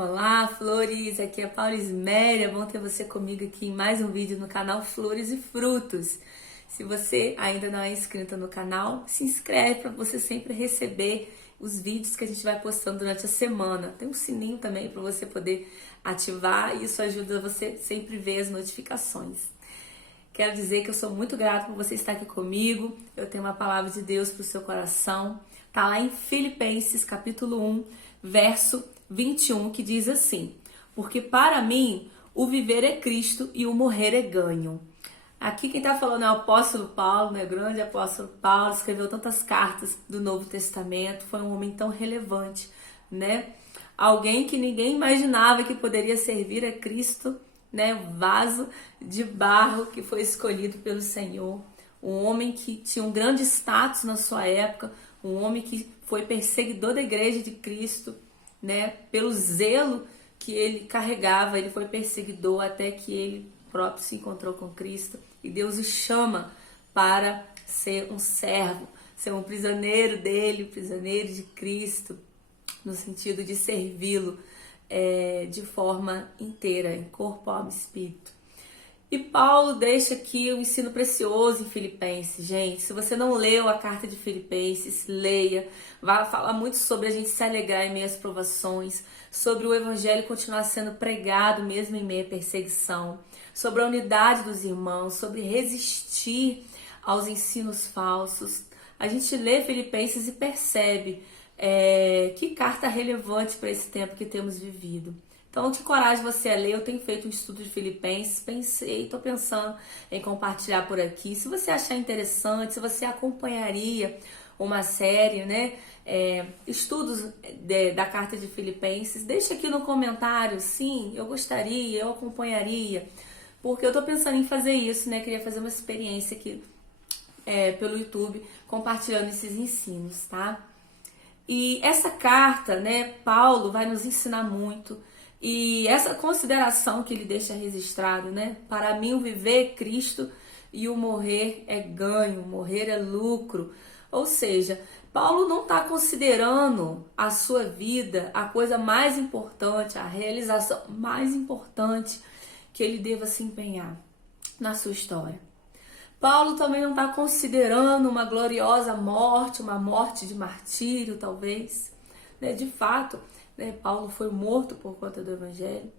Olá, Flores! Aqui é Paula Isméria. É bom ter você comigo aqui em mais um vídeo no canal Flores e Frutos. Se você ainda não é inscrito no canal, se inscreve para você sempre receber os vídeos que a gente vai postando durante a semana. Tem um sininho também para você poder ativar e isso ajuda você sempre ver as notificações. Quero dizer que eu sou muito grata por você estar aqui comigo. Eu tenho uma palavra de Deus para o seu coração. Tá lá em Filipenses, capítulo 1, verso 21, que diz assim: porque para mim o viver é Cristo e o morrer é ganho. Aqui quem está falando é o apóstolo Paulo, né? O grande apóstolo Paulo, escreveu tantas cartas do Novo Testamento, foi um homem tão relevante, né? Alguém que ninguém imaginava que poderia servir a Cristo, né? O vaso de barro que foi escolhido pelo Senhor. Um homem que tinha um grande status na sua época, um homem que foi perseguidor da igreja de Cristo, né? Pelo zelo que ele carregava, ele foi perseguidor até que ele próprio se encontrou com Cristo e Deus o chama para ser um servo, ser um prisioneiro dele, prisioneiro de Cristo, no sentido de servi-lo de forma inteira, em corpo, alma e espírito. E Paulo deixa aqui um ensino precioso em Filipenses. Gente, se você não leu a carta de Filipenses, leia. Vai falar muito sobre a gente se alegrar em meio às provações, sobre o evangelho continuar sendo pregado mesmo em meio à perseguição, sobre a unidade dos irmãos, sobre resistir aos ensinos falsos. A gente lê Filipenses e percebe que carta relevante para esse tempo que temos vivido. Então, que coragem você a ler. Eu tenho feito um estudo de Filipenses, estou pensando em compartilhar por aqui. Se você achar interessante, se você acompanharia uma série, né? Estudos da carta de Filipenses, deixa aqui no comentário. Sim, eu gostaria, eu acompanharia, porque eu estou pensando em fazer isso, né? Queria fazer uma experiência aqui pelo YouTube, compartilhando esses ensinos, tá? E essa carta, né? Paulo vai nos ensinar muito. E essa consideração que ele deixa registrado, né? Para mim o viver é Cristo e o morrer é ganho, morrer é lucro. Ou seja, Paulo não está considerando a sua vida a coisa mais importante, a realização mais importante que ele deva se empenhar na sua história. Paulo também não está considerando uma gloriosa morte, uma morte de martírio, talvez. Né? De fato, né? Paulo foi morto por conta do evangelho.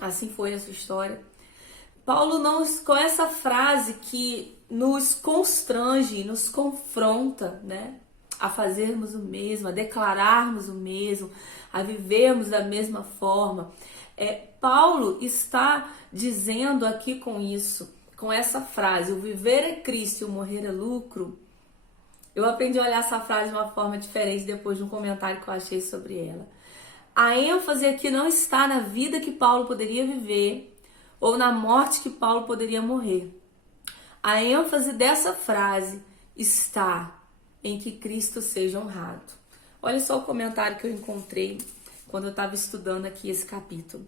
Assim foi a sua história. Paulo não, com essa frase que nos constrange, nos confronta, né? A fazermos o mesmo, a declararmos o mesmo, a vivermos da mesma forma. Paulo está dizendo aqui com isso, com essa frase, o viver é Cristo e o morrer é lucro. Eu aprendi a olhar essa frase de uma forma diferente depois de um comentário que eu achei sobre ela. A ênfase aqui não está na vida que Paulo poderia viver ou na morte que Paulo poderia morrer. A ênfase dessa frase está em que Cristo seja honrado. Olha só o comentário que eu encontrei quando eu estava estudando aqui esse capítulo.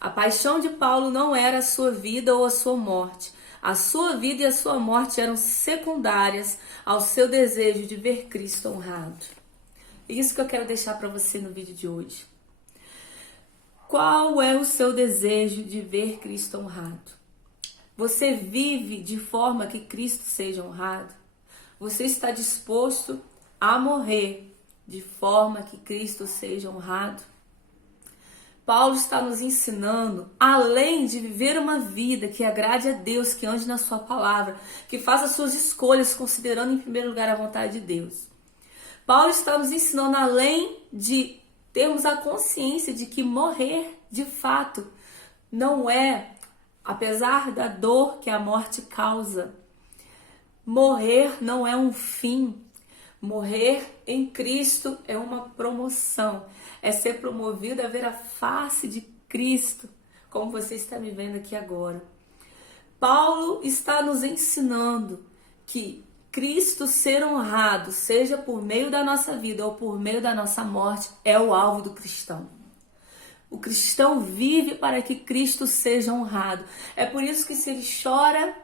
A paixão de Paulo não era a sua vida ou a sua morte. A sua vida e a sua morte eram secundárias ao seu desejo de ver Cristo honrado. Isso que eu quero deixar para você no vídeo de hoje. Qual é o seu desejo de ver Cristo honrado? Você vive de forma que Cristo seja honrado? Você está disposto a morrer de forma que Cristo seja honrado? Paulo está nos ensinando, além de viver uma vida que agrade a Deus, que ande na sua palavra, que faça suas escolhas considerando em primeiro lugar a vontade de Deus. Paulo está nos ensinando, além de termos a consciência de que morrer, de fato, não é, apesar da dor que a morte causa, morrer não é um fim. Morrer em Cristo é uma promoção, é ser promovido a ver a face de Cristo, como você está vivendo aqui agora. Paulo está nos ensinando que Cristo ser honrado, seja por meio da nossa vida ou por meio da nossa morte, é o alvo do cristão. O cristão vive para que Cristo seja honrado. É por isso que se ele chora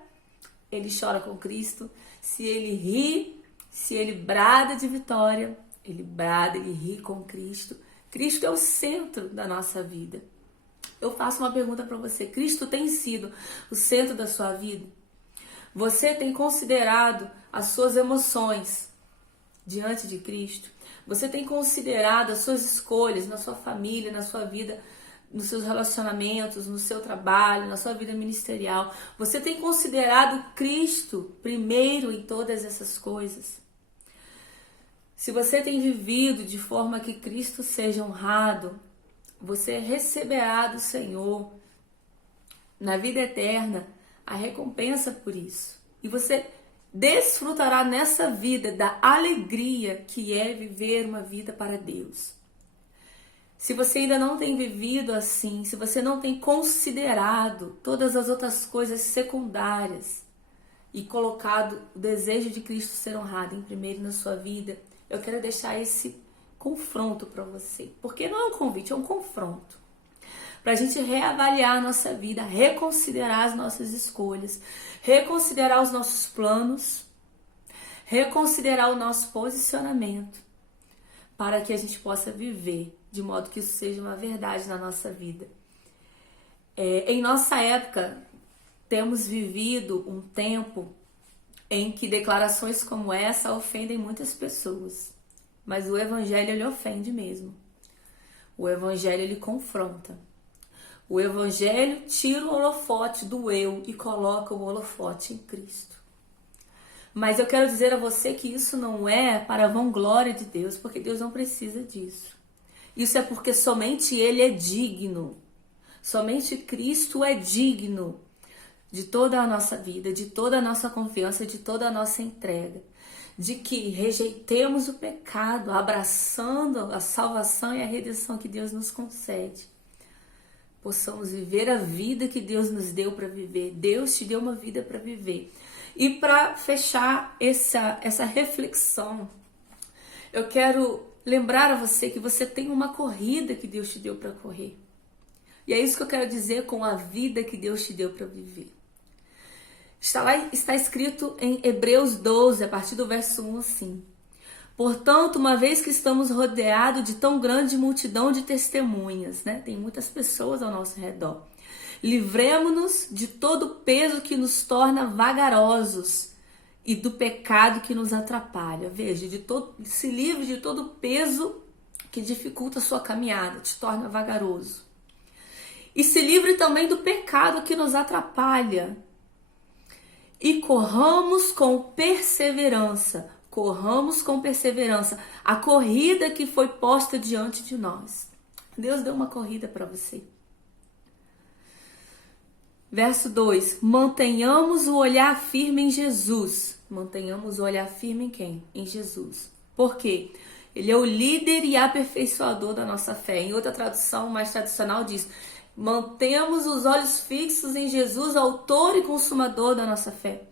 com Cristo. Se ele ri, se ele brada de vitória, ele brada, ele ri com Cristo. Cristo é o centro da nossa vida. Eu faço uma pergunta para você. Cristo tem sido o centro da sua vida? Você tem considerado as suas emoções diante de Cristo? Você tem considerado as suas escolhas na sua família, na sua vida, nos seus relacionamentos, no seu trabalho, na sua vida ministerial? Você tem considerado Cristo primeiro em todas essas coisas? Se você tem vivido de forma que Cristo seja honrado, você receberá do Senhor, na vida eterna, a recompensa por isso. E você desfrutará nessa vida da alegria que é viver uma vida para Deus. Se você ainda não tem vivido assim, se você não tem considerado todas as outras coisas secundárias e colocado o desejo de Cristo ser honrado em primeiro na sua vida, eu quero deixar esse confronto para você. Porque não é um convite, é um confronto. Para a gente reavaliar a nossa vida, reconsiderar as nossas escolhas, reconsiderar os nossos planos, reconsiderar o nosso posicionamento, para que a gente possa viver de modo que isso seja uma verdade na nossa vida. Em nossa época, temos vivido um tempo em que declarações como essa ofendem muitas pessoas. Mas o Evangelho, ele ofende mesmo. O Evangelho, ele confronta. O Evangelho tira o holofote do eu e coloca o holofote em Cristo. Mas eu quero dizer a você que isso não é para a vanglória de Deus, porque Deus não precisa disso. Isso é porque somente Ele é digno. Somente Cristo é digno de toda a nossa vida, de toda a nossa confiança, de toda a nossa entrega. De que rejeitemos o pecado, abraçando a salvação e a redenção que Deus nos concede. Possamos viver a vida que Deus nos deu para viver. Deus te deu uma vida para viver. E para fechar essa reflexão, eu quero lembrar a você que você tem uma corrida que Deus te deu para correr. E é isso que eu quero dizer com a vida que Deus te deu para viver. Está escrito em Hebreus 12, a partir do verso 1, assim: portanto, uma vez que estamos rodeados de tão grande multidão de testemunhas, né? Tem muitas pessoas ao nosso redor. Livremo-nos de todo o peso que nos torna vagarosos e do pecado que nos atrapalha. Veja, se livre de todo o peso que dificulta a sua caminhada, te torna vagaroso. E se livre também do pecado que nos atrapalha. E corramos com perseverança a corrida que foi posta diante de nós. Deus deu uma corrida para você. Verso 2: mantenhamos o olhar firme em Jesus. Mantenhamos o olhar firme em quem? Em Jesus. Por quê? Ele é o líder e aperfeiçoador da nossa fé. Em outra tradução mais tradicional diz: mantemos os olhos fixos em Jesus, autor e consumador da nossa fé.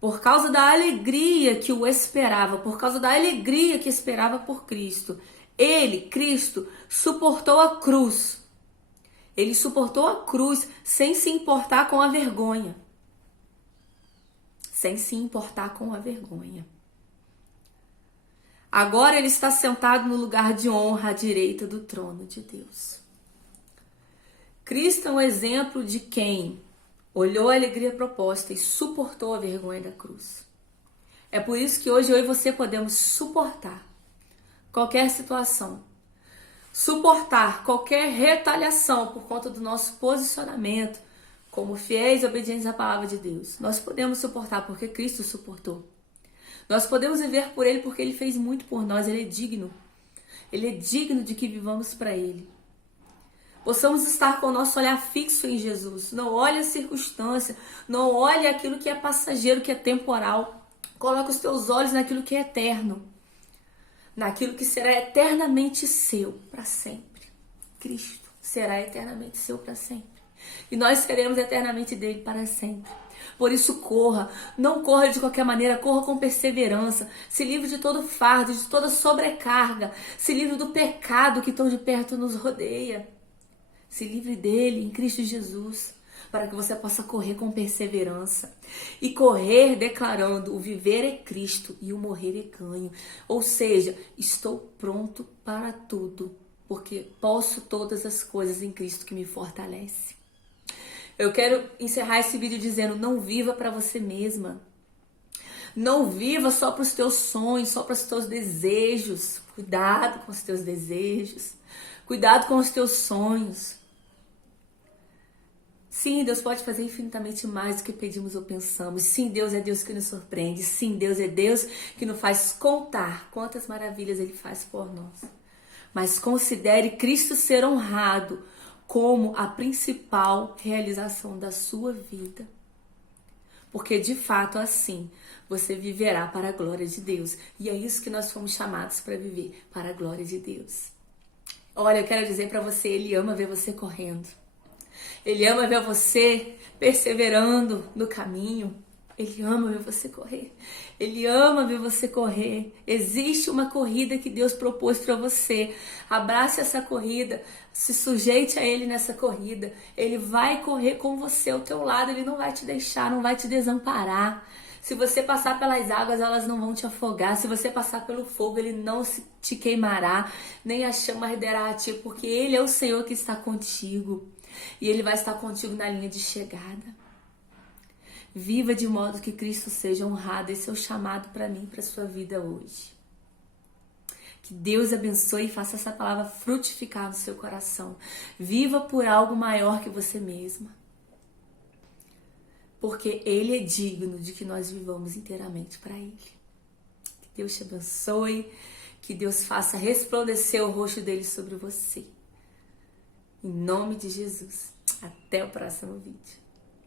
Por causa da alegria que o esperava, por causa da alegria que esperava por Cristo, ele, Cristo, suportou a cruz. Ele suportou a cruz sem se importar com a vergonha. Sem se importar com a vergonha. Agora ele está sentado no lugar de honra à direita do trono de Deus. Cristo é um exemplo de quem olhou a alegria proposta e suportou a vergonha da cruz. É por isso que hoje eu e você podemos suportar qualquer situação. Suportar qualquer retaliação por conta do nosso posicionamento como fiéis e obedientes à palavra de Deus. Nós podemos suportar porque Cristo suportou. Nós podemos viver por Ele porque Ele fez muito por nós. Ele é digno. Ele é digno de que vivamos para Ele. Possamos estar com o nosso olhar fixo em Jesus. Não olhe a circunstância, não olhe aquilo que é passageiro, que é temporal. Coloque os teus olhos naquilo que é eterno. Naquilo que será eternamente seu para sempre. Cristo será eternamente seu para sempre. E nós seremos eternamente dele para sempre. Por isso corra, não corra de qualquer maneira, corra com perseverança. Se livre de todo fardo, de toda sobrecarga. Se livre do pecado que tão de perto nos rodeia. Se livre dele em Cristo Jesus, para que você possa correr com perseverança. E correr declarando: o viver é Cristo e o morrer é ganho. Ou seja, estou pronto para tudo, porque posso todas as coisas em Cristo que me fortalece. Eu quero encerrar esse vídeo dizendo: não viva para você mesma. Não viva só para os teus sonhos, só para os teus desejos. Cuidado com os teus desejos. Cuidado com os teus sonhos. Sim, Deus pode fazer infinitamente mais do que pedimos ou pensamos. Sim, Deus é Deus que nos surpreende. Sim, Deus é Deus que nos faz contar quantas maravilhas Ele faz por nós. Mas considere Cristo ser honrado como a principal realização da sua vida. Porque de fato assim você viverá para a glória de Deus. E é isso que nós fomos chamados para viver, para a glória de Deus. Olha, eu quero dizer para você, Ele ama ver você correndo. Ele ama ver você perseverando no caminho. Ele ama ver você correr. Ele ama ver você correr. Existe uma corrida que Deus propôs para você. Abrace essa corrida. Se sujeite a Ele nessa corrida. Ele vai correr com você ao teu lado. Ele não vai te deixar, não vai te desamparar. Se você passar pelas águas, elas não vão te afogar. Se você passar pelo fogo, Ele não te queimará. Nem a chama arderá a ti, porque Ele é o Senhor que está contigo. E Ele vai estar contigo na linha de chegada. Viva de modo que Cristo seja honrado. Esse é o chamado para mim, para a sua vida hoje. Que Deus abençoe e faça essa palavra frutificar no seu coração. Viva por algo maior que você mesma. Porque Ele é digno de que nós vivamos inteiramente para Ele. Que Deus te abençoe. Que Deus faça resplandecer o rosto dele sobre você. Em nome de Jesus. Até o próximo vídeo.